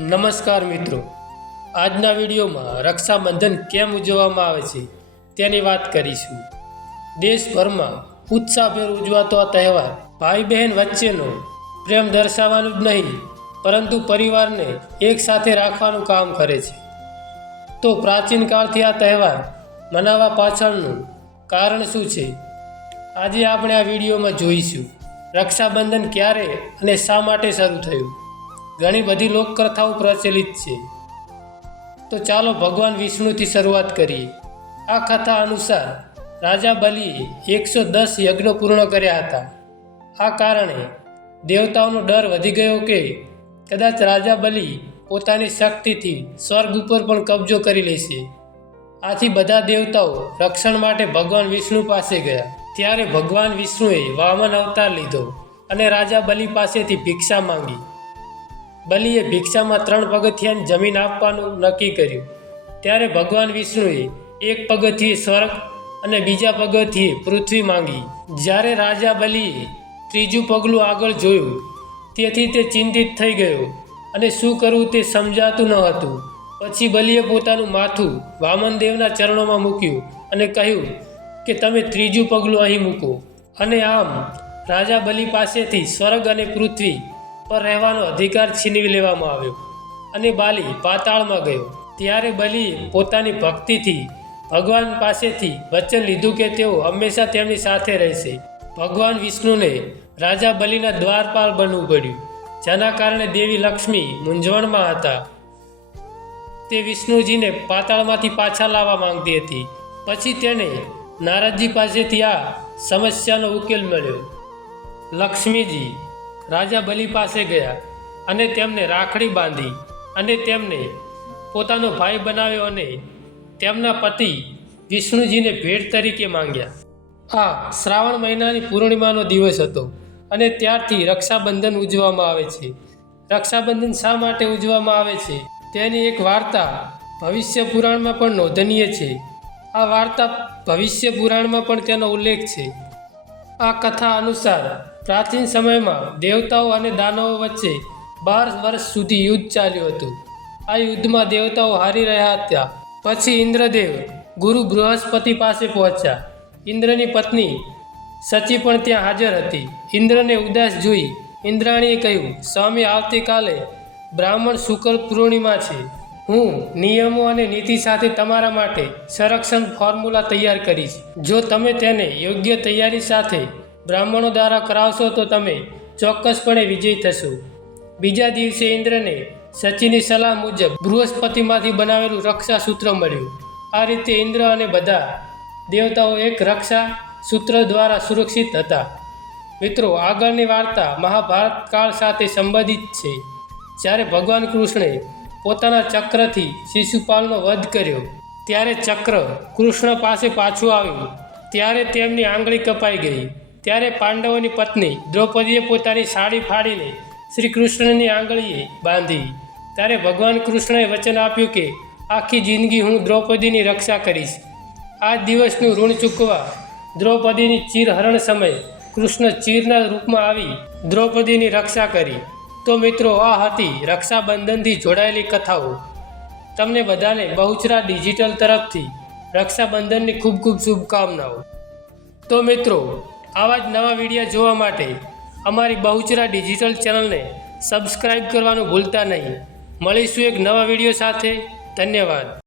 નમસ્કાર મિત્રો, આજના વિડીયોમાં રક્ષાબંધન કેમ ઉજવવામાં આવે છે તેની વાત કરીશું। દેશભરમાં ઉત્સાહભેર ઉજવાતો આ તહેવાર ભાઈ બહેન વચ્ચેનો પ્રેમ દર્શાવવાનું જ નહીં પરંતુ પરિવારને એક સાથે રાખવાનું કામ કરે છે। તો પ્રાચીન કાળથી આ તહેવાર મનાવવા પાછળનું કારણ શું છે, આજે આપણે આ વિડીયોમાં જોઈશું। રક્ષાબંધન ક્યારે અને શા માટે શરૂ થયું? ઘણી બધી લોકકથાઓ પ્રચલિત છે, તો ચાલો ભગવાન વિષ્ણુથી શરૂઆત કરીએ। આ કથા અનુસાર રાજા બલિએ 110 યજ્ઞો પૂર્ણ કર્યા હતા। આ કારણે દેવતાઓનો ડર વધી ગયો કે કદાચ રાજા બલિ પોતાની શક્તિથી સ્વર્ગ ઉપર પણ કબજો કરી લેશે। આથી બધા દેવતાઓ રક્ષણ માટે ભગવાન વિષ્ણુ પાસે ગયા। ત્યારે ભગવાન વિષ્ણુએ વામન અવતાર લીધો અને રાજા બલિ પાસેથી ભિક્ષા માંગી। બલિએ ભિક્ષામાં 3 પગથિયાની જમીન આપવાનું નક્કી કર્યું। ત્યારે ભગવાન વિષ્ણુએ એક પગથિયે સ્વર્ગ અને બીજા પગથિયે પૃથ્વી માંગી। જ્યારે રાજા બલિએ ત્રીજું પગલું આગળ જોયું તેથી તે ચિંતિત થઈ ગયો અને શું કરવું તે સમજાતું ન હતું। પછી બલિએ પોતાનું માથું વામનદેવના ચરણોમાં મૂક્યું અને કહ્યું કે તમે ત્રીજું પગલું અહીં મૂકો। અને આમ રાજા બલિ પાસેથી સ્વર્ગ અને પૃથ્વી પર રહેવાનો અધિકાર છીનવી લેવામાં આવ્યો અને બાલી પાતાળમાં ગયો। ત્યારે બલિએ પોતાની ભક્તિથી ભગવાન પાસેથી વચન લીધું કે તેઓ હંમેશા તેમની સાથે રહેશે। ભગવાન વિષ્ણુને રાજા બલિના દ્વારપાલ બનવું પડ્યું, જેના કારણે દેવી લક્ષ્મી મૂંઝવણમાં હતા। તે વિષ્ણુજીને પાતાળમાંથી પાછા લાવવા માંગતી હતી। પછી તેણે નારદજી પાસેથી આ સમસ્યાનો ઉકેલ મળ્યો। લક્ષ્મીજી રાજા બલિ પાસે ગયા અને તેમને રાખડી બાંધી અને તેમને પોતાનો ભાઈ બનાવ્યો અને તેમના પતિ વિષ્ણુજીને ભેટ તરીકે માંગ્યા। આ શ્રાવણ મહિનાની પૂર્ણિમાનો દિવસ હતો અને ત્યારથી રક્ષાબંધન ઉજવવામાં આવે છે। રક્ષાબંધન શા માટે ઉજવવામાં આવે છે તેની એક વાર્તા ભવિષ્ય પુરાણમાં પણ નોંધનીય છે। આ વાર્તા ભવિષ્ય પુરાણમાં પણ તેનો ઉલ્લેખ છે। આ કથા અનુસાર પ્રાચીન સમયમાં દેવતાઓ અને દાનવો વચ્ચે 12 વર્ષ સુધી યુદ્ધ ચાલ્યું હતું। આ યુદ્ધમાં દેવતાઓ હારી રહ્યા હતા। પછી ઇન્દ્રદેવ ગુરુ બૃહસ્પતિ પાસે પહોંચ્યા। ઇન્દ્રની પત્ની સચી પણ ત્યાં હાજર હતી। ઇન્દ્રને ઉદાસ જોઈ ઇન્દ્રાણીએ કહ્યું, સ્વામી, આવતીકાલે બ્રાહ્મણ શુક્લ પૂર્ણિમા છે। હું નિયમો અને નીતિ સાથે તમારા માટે સંરક્ષણ ફોર્મ્યુલા તૈયાર કરીશ। જો તમે તેને યોગ્ય તૈયારી સાથે બ્રાહ્મણો દ્વારા કરાવશો તો તમે ચોક્કસપણે વિજયી થશો। બીજા દિવસે ઇન્દ્રને સચીની સલાહ મુજબ બૃહસ્પતિમાંથી બનાવેલું રક્ષા સૂત્ર મળ્યું। આ રીતે ઇન્દ્ર અને બધા દેવતાઓ એક રક્ષા સૂત્ર દ્વારા સુરક્ષિત હતા। મિત્રો, આગળની વાર્તા મહાભારત કાળ સાથે સંબંધિત છે, જ્યારે ભગવાન કૃષ્ણે પોતાના ચક્રથી શિશુપાલનો વધ કર્યો ત્યારે ચક્ર કૃષ્ણ પાસે પાછું આવ્યું ત્યારે તેમની આંગળી કપાઈ ગઈ। ત્યારે પાંડવોની પત્ની દ્રૌપદીએ પોતાની સાડી ફાડીને શ્રી કૃષ્ણની આંગળીએ બાંધી। ત્યારે ભગવાન કૃષ્ણએ વચન આપ્યું કે આખી જિંદગી હું દ્રૌપદીની રક્ષા કરીશ। આ દિવસનું ઋણ ચૂકવવા દ્રૌપદીની ચીરહરણ સમયે કૃષ્ણ ચીરના રૂપમાં આવી દ્રૌપદીની રક્ષા કરી। તો મિત્રો, આ હતી રક્ષાબંધનથી જોડાયેલી કથાઓ। તમને બધાને બહુચરા ડિજિટલ તરફથી રક્ષાબંધનની ખૂબ ખૂબ શુભકામનાઓ। તો મિત્રો, આવા જ નવા વિડીયો જોવા માટે અમારી બહુચરા ડિજિટલ ચેનલને સબસ્ક્રાઈબ કરવાનું ભૂલતા નહીં। મળીશું એક નવા વિડીયો સાથે। ધન્યવાદ।